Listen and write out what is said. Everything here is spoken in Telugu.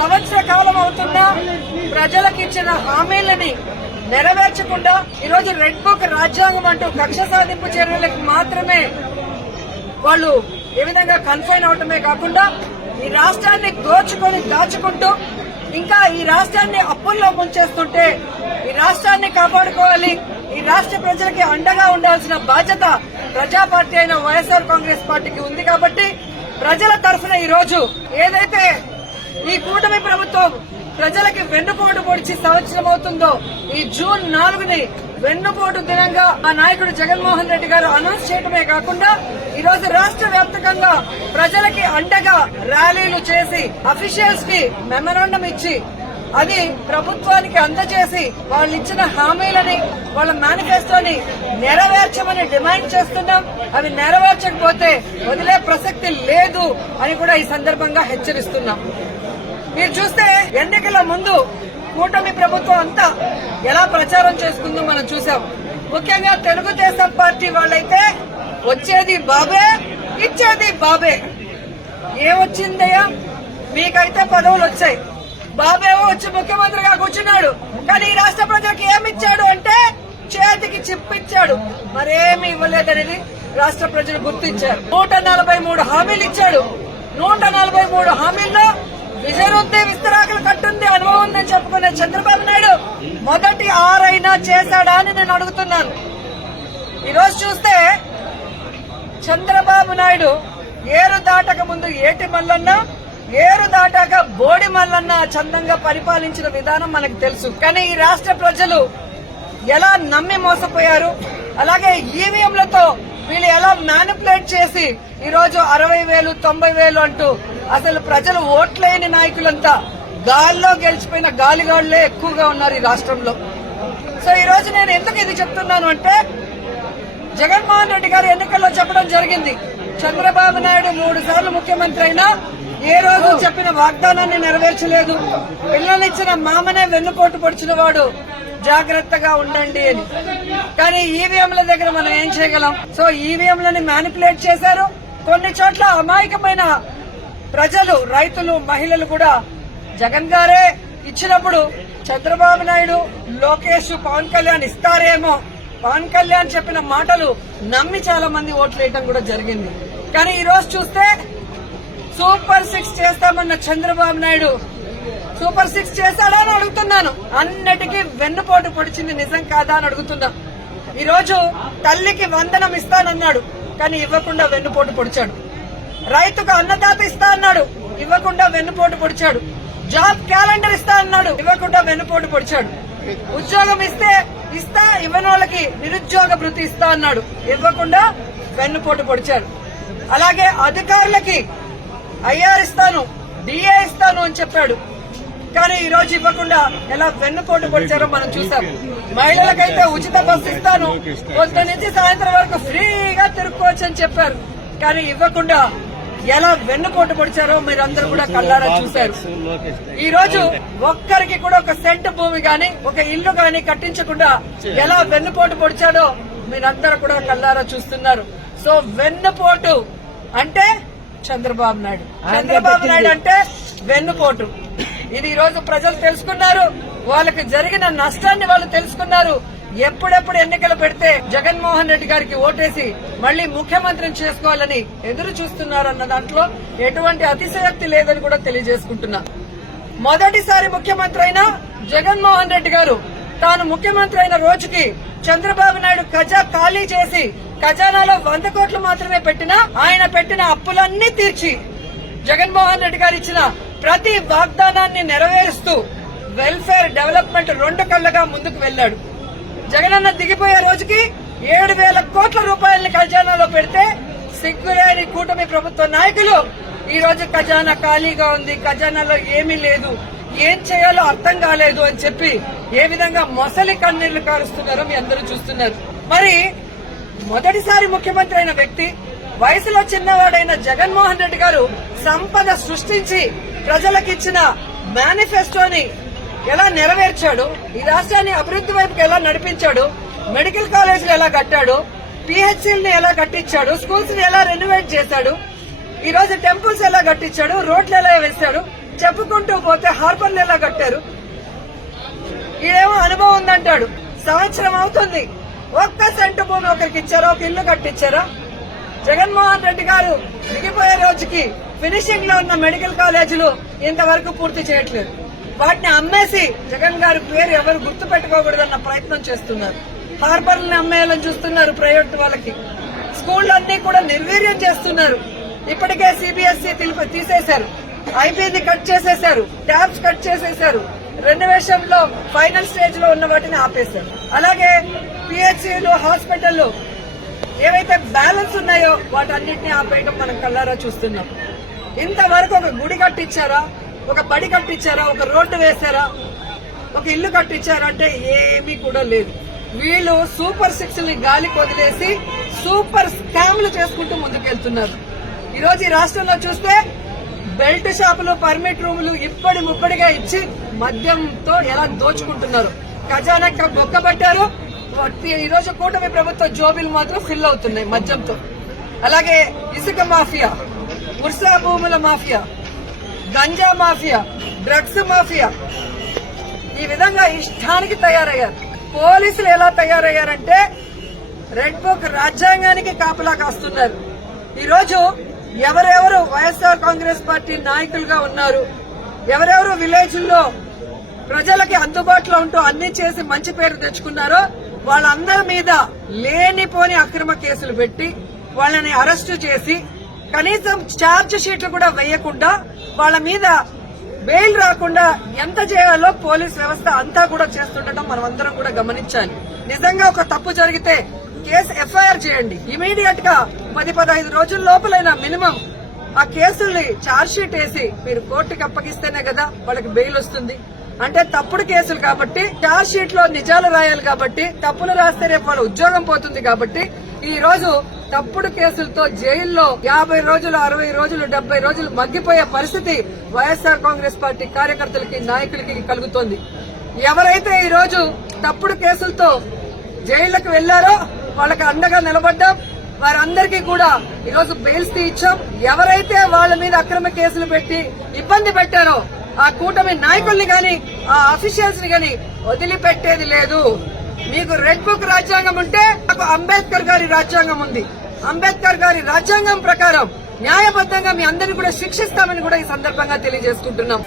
సంవత్సర కాలం అవుతున్నా ప్రజలకు ఇచ్చిన హామీలని నెరవేర్చకుండా ఈరోజు రెడ్ బుక్ రాజ్యాంగం అంటూ కక్ష సాధింపు చర్యలకు మాత్రమే వాళ్ళు ఏ విధంగా కన్ఫైన్ అవటమే కాకుండా ఈ రాష్ట్రాన్ని దోచుకొని దాచుకుంటూ ఇంకా ఈ రాష్ట్రాన్ని అప్పుల్లో ముంచేస్తుంటే ఈ రాష్ట్రాన్ని కాపాడుకోవాలి. ఈ రాష్ట్ర ప్రజలకి అండగా ఉండాల్సిన బాధ్యత ప్రజా పార్టీ అయిన వైఎస్ఆర్ కాంగ్రెస్ పార్టీకి ఉంది కాబట్టి ప్రజల తరఫున ఈ రోజు ఏదైతే ఈ కూటమి ప్రభుత్వం ప్రజలకి వెన్నుపోటు పొడిచి సంవత్సరం అవుతుందో ఈ జూన్ నాలుగుని వెన్నుపోటు దినంగా ఆ నాయకుడు జగన్మోహన్ రెడ్డి గారు అనౌన్స్ చేయడమే కాకుండా ఈ రోజు రాష్ట్ర వ్యాప్తంగా ప్రజలకి అండగా ర్యాలీలు చేసి అఫీషియల్స్కి మెమరాండం ఇచ్చి అది ప్రభుత్వానికి అందజేసి వాళ్ళు ఇచ్చిన హామీలని వాళ్ళ మేనిఫెస్టోని నెరవేర్చమని డిమాండ్ చేస్తున్నాం. అవి నెరవేర్చకపోతే వదిలే ప్రసక్తి లేదు అని కూడా ఈ సందర్భంగా హెచ్చరిస్తున్నాం. మీరు చూస్తే ఎన్నికల ముందు కూటమి ప్రభుత్వం అంతా ఎలా ప్రచారం చేసుకుందో మనం చూసాం. ముఖ్యంగా తెలుగుదేశం పార్టీ వాళ్ళైతే వచ్చేది బాబే ఇచ్చేది బాబే. ఏమొచ్చిందయ్యా మీకైతే పదవులు వచ్చాయి. బాబేవో వచ్చి ముఖ్యమంత్రిగా కూర్చున్నాడు. కానీ ఈ రాష్ట్ర ప్రజలకు ఏమిచ్చాడు అంటే చేతికి చిప్పిచ్చాడు. మరేమి ఇవ్వలేదనేది రాష్ట్ర ప్రజలు గుర్తించారు. నూట నలభై మూడు హామీలు ఇచ్చాడు. నూట నలభై మూడు హామీల్లో విజయరుద్దే విస్తరాకులు కట్టుంది అనుభవం ఉందని చెప్పుకునే చంద్రబాబు నాయుడు మొదటి ఆరైనా చేశాడా అని నేను అడుగుతున్నాను. ఈరోజు చూస్తే చంద్రబాబు నాయుడు ఏరు దాటక ముందు ఏటి మల్లన్న ఏరు దాటాక బోడి మల్లన్న చందంగా పరిపాలించిన విధానం మనకు తెలుసు. కానీ ఈ రాష్ట్ర ప్రజలు ఎలా నమ్మి మోసపోయారు? అలాగే ఈవీఎంలతో వీళ్ళు ఎలా మ్యానిపులేట్ చేసి ఈరోజు అరవై వేలు తొంభై వేలు అంటూ అసలు ప్రజలు ఓట్లేని నాయకులంతా గాల్లో గెలిచిపోయిన గాలిగాళ్ళే ఎక్కువగా ఉన్నారు ఈ రాష్ట్రంలో. సో ఈ రోజు నేను ఎందుకు ఇది చెప్తున్నాను అంటే జగన్మోహన్ రెడ్డి గారు ఎన్నికల్లో చెప్పడం జరిగింది. చంద్రబాబు నాయుడు మూడు సార్లు ముఖ్యమంత్రి అయినా ఏ రోజు చెప్పిన వాగ్దానాన్ని నెరవేర్చలేదు. పిల్లలిచ్చిన మామనే వెన్నుపోటు పొడిచిన వాడు. జాగ్రత్తగా ఉండండి అని. కానీ ఈవీఎంల దగ్గర మనం ఏం చేయగలం? సో ఈవీఎంలని మ్యానిపులేట్ చేశారు. కొన్ని చోట్ల అమాయకమైన ప్రజలు రైతులు మహిళలు కూడా జగన్ గారే ఇచ్చినప్పుడు చంద్రబాబు నాయుడు లోకేష్ పవన్ కళ్యాణ్ ఇస్తారేమో. పవన్ కళ్యాణ్ చెప్పిన మాటలు నమ్మి చాలా మంది ఓట్లు వేయటం కూడా జరిగింది. కానీ ఈ రోజు చూస్తే సూపర్ సిక్స్ చేస్తామన్న చంద్రబాబు నాయుడు సూపర్ సిక్స్ చేశాడా అని అడుగుతున్నాను. అన్నిటికీ వెన్నుపోటు పొడిచింది నిజం కాదా అని అడుగుతున్నా. ఈ రోజు తల్లికి వందనం ఇస్తానన్నాడు కానీ ఇవ్వకుండా వెన్నుపోటు పొడిచాడు. రైతుకు అన్నదాత ఇస్తా అన్నాడు ఇవ్వకుండా వెన్నుపోటు పొడిచాడు. జాబ్ క్యాలెండర్ ఇస్తా అన్నాడు ఇవ్వకుండా వెన్నుపోటు పొడిచాడు. ఉద్యోగం ఇస్తే ఇస్తా ఇవ్వని వాళ్ళకి నిరుద్యోగ భృతి ఇస్తా అన్నాడు ఇవ్వకుండా వెన్నుపోటు పొడిచాడు. అలాగే అధికారులకి ఐఆర్ ఇస్తాను డిఏ ఇస్తాను అని చెప్పాడు. కానీ ఈ రోజు ఇవ్వకుండా ఎలా వెన్నుపోటు పొడిచారో మనం చూసాం మహిళలకైతే ఉచిత బస్సు ఇస్తాను. పొద్దు నుంచి సాయంత్రం వరకు ఫ్రీగా తిరుక్కోవచ్చు అని చెప్పారు. కానీ ఇవ్వకుండా ఎలా వెన్నుపోటు పొడిచారో మీరందరూ కూడా కళ్ళారా చూశారు. ఈ రోజు ఒక్కరికి కూడా ఒక సెంట్ భూమి గాని ఒక ఇల్లు గాని కట్టించకుండా ఎలా వెన్నుపోటు పొడిచాడో మీరందరూ కూడా కళ్ళారా చూస్తున్నారు. సో వెన్నుపోటు అంటే చంద్రబాబు నాయుడు. చంద్రబాబు నాయుడు అంటే వెన్నుపోటు. ఇది ఈ రోజు ప్రజలు తెలుసుకున్నారు. వాళ్ళకి జరిగిన నష్టాన్ని వాళ్ళు తెలుసుకున్నారు. ఎప్పుడెప్పుడు ఎన్నికలు పెడితే జగన్మోహన్ రెడ్డి గారికి ఓటేసి మళ్ళీ ముఖ్యమంత్రిని చేసుకోవాలని ఎదురు చూస్తున్నారన్న దాంట్లో ఎటువంటి అతిశయోక్తి లేదని కూడా తెలియజేసుకుంటున్నా. మొదటిసారి ముఖ్యమంత్రి అయిన జగన్మోహన్ రెడ్డి గారు తాను ముఖ్యమంత్రి అయిన రోజుకి చంద్రబాబు నాయుడు ఖజా ఖాళీ చేసి ఖజానాలో వంద కోట్లు మాత్రమే పెట్టినా ఆయన పెట్టిన అప్పులన్నీ తీర్చి జగన్మోహన్ రెడ్డి గారు ఇచ్చిన ప్రతి వాగ్దానాన్ని నెరవేరుస్తూ వెల్ఫేర్ డెవలప్మెంట్ రెండు కళ్ళగా ముందుకు వెళ్ళాడు జగనన్న దిగిపోయే రోజుకి ఏడు వేల కోట్ల రూపాయలని ఖజానాలో పెడితే సిగ్గులేని కూటమి ప్రభుత్వ నాయకులు ఈ రోజు ఖజానా ఖాళీగా ఉంది ఖజానాలో ఏమీ లేదు ఏం చేయాలో అర్థం కాలేదు అని చెప్పి ఏ విధంగా మొసలి కన్నీళ్ళు కారుస్తున్నారో మీ అందరూ చూస్తున్నారు. మరి మొదటిసారి ముఖ్యమంత్రి అయిన వ్యక్తి వయసులో చిన్నవాడైన జగన్మోహన్ రెడ్డి గారు సంపద సృష్టించి ప్రజలకిచ్చిన మేనిఫెస్టోని ఎలా నెరవేర్చాడు? ఈ రాష్ట్రాన్ని అభివృద్ధి వైపుకి ఎలా నడిపించాడు? మెడికల్ కాలేజీలు ఎలా కట్టాడు? పిహెచ్సిల్ని ఎలా కట్టించాడు? స్కూల్స్ని ఎలా రెనోవేట్ చేశాడు? ఈ రోజు టెంపుల్స్ ఎలా కట్టించాడు? రోడ్లు ఎలా వేశాడు చెప్పుకుంటూ పోతే హార్బర్లు ఎలా కట్టారు? ఈడేమో అనుభవం ఉందంటాడు. సంవత్సరం అవుతుంది. ఒక్క సెంటు భూమి ఒకరికి ఇచ్చారో? ఒక ఇల్లు కట్టించారా? జగన్మోహన్ రెడ్డి గారు దిగిపోయే రోజుకి ఫినిషింగ్లో ఉన్న మెడికల్ కాలేజీలు ఇంతవరకు పూర్తి చేయట్లేదు. వాటిని అమ్మేసి జగన్ గారి పేరు ఎవరు గుర్తు పెట్టుకోకూడదన్న ప్రయత్నం చేస్తున్నారు. హార్బర్లను అమ్మేయాలని చూస్తున్నారు ప్రైవేట్ వాళ్ళకి. స్కూళ్ళన్నీ కూడా నిర్వీర్యం చేస్తున్నారు. ఇప్పటికే సిబిఎస్ఈ తెలిపి తీసేశారు. ఐపీని కట్ చేసేశారు. ట్యాబ్స్ కట్ చేసేశారు. రెనోవేషన్లో ఫైనల్ స్టేజ్లో ఉన్న వాటిని ఆపేశారు. అలాగే పిహెచ్సిలు హాస్పిటల్లో ఏవైతే బ్యాలెన్స్ ఉన్నాయో వాటన్నిటిని ఆపేయడం మనం కళ్ళారా చూస్తున్నాం. ఇంతవరకు ఒక గుడి కట్టించారా? ఒక బడి కట్టించారా? ఒక రోడ్డు వేశారా? ఒక ఇల్లు కట్టించారా? అంటే ఏమీ కూడా లేదు. వీళ్ళు సూపర్ సిక్స్ని గాలికి వదిలేసి సూపర్ స్కామ్లు చేసుకుంటూ ముందుకెళ్తున్నారు. ఈరోజు ఈ రాష్ట్రంలో చూస్తే బెల్ట్ షాపులు పర్మిట్ రూములు ఇప్పటి ముప్పటిగా ఇచ్చి మద్యంతో ఎలా దోచుకుంటున్నారు. ఖజానా బొక్కబట్టారు ఈరోజు కూటమి ప్రభుత్వ జోబీలు మాత్రం ఫిల్ అవుతున్నాయి మద్యంతో. అలాగే ఇసుక మాఫియా. ఉర్సా భూముల mafia ganja mafia drugs mafia. ఈ విధంగా ఇష్టానికి తయారయ్యారు. పోలీసులు ఎలా తయారయ్యారంటే రెడ్ బుక్ రాజ్యాంగానికి కాపలా కాస్తున్నారు. ఈరోజు ఎవరెవరు వైఎస్ఆర్ కాంగ్రెస్ పార్టీ నాయకులుగా ఉన్నారు ఎవరెవరు విలేజ్ల్లో ప్రజలకి అందుబాటులో ఉంటూ అన్ని చేసి మంచి పేరు తెచ్చుకున్నారో వాళ్ళందరి మీద లేనిపోని అక్రమ కేసులు పెట్టి వాళ్ళని అరెస్టు చేసి కనీసం ఛార్జ్ షీట్లు కూడా వేయకుండా వాళ్ళ మీద బెయిల్ రాకుండా ఎంత చేయాలో పోలీస్ వ్యవస్థ అంతా కూడా చేస్తుండటం మనం అందరం కూడా గమనించాలి. నిజంగా ఒక తప్పు జరిగితే కేసు ఎఫ్ఐఆర్ చేయండి. ఇమీడియట్గా పది పదహైదు రోజుల లోపలైనా మినిమం ఆ కేసుల్ని ఛార్జ్ షీట్ వేసి మీరు కోర్టుకి అప్పగిస్తేనే కదా వాళ్ళకి బెయిల్ వస్తుంది. అంటే తప్పుడు కేసులు కాబట్టి ఛార్జ్ షీట్లో నిజాలు రాయాలి కాబట్టి తప్పులు రాస్తే రేపు వాళ్ళ ఉద్యోగం పోతుంది కాబట్టి ఈ రోజు తప్పుడు కేసులతో జైల్లో యాభై రోజులు అరవై రోజులు డెబ్బై రోజులు మగ్గిపోయే పరిస్థితి వైఎస్ఆర్ కాంగ్రెస్ పార్టీ కార్యకర్తలకి నాయకులకి కలుగుతోంది. ఎవరైతే ఈ రోజు తప్పుడు కేసులతో జైళ్ళకు వెళ్ళారో వాళ్ళకి అండగా నిలబడ్డాం. వారందరికీ కూడా ఈ రోజు బెయిల్స్ ఇచ్చాం. ఎవరైతే వాళ్ళ మీద అక్రమ కేసులు పెట్టి ఇబ్బంది పెట్టారో ఆ కూటమి నాయకుల్ని గాని ఆ అఫీషియల్స్ని గాని వదిలిపెట్టేది లేదు. మీకు రెడ్ బుక్ రాజ్యాంగం ఉంటే నాకు అంబేద్కర్ గారి రాజ్యాంగం ఉంది. అంబేద్కర్ గారి రాజ్యాంగం ప్రకారం న్యాయబద్ధంగా మీ అందరిని కూడా శిక్షిస్తామని కూడా ఈ సందర్భంగా తెలియజేసుకుంటున్నాం.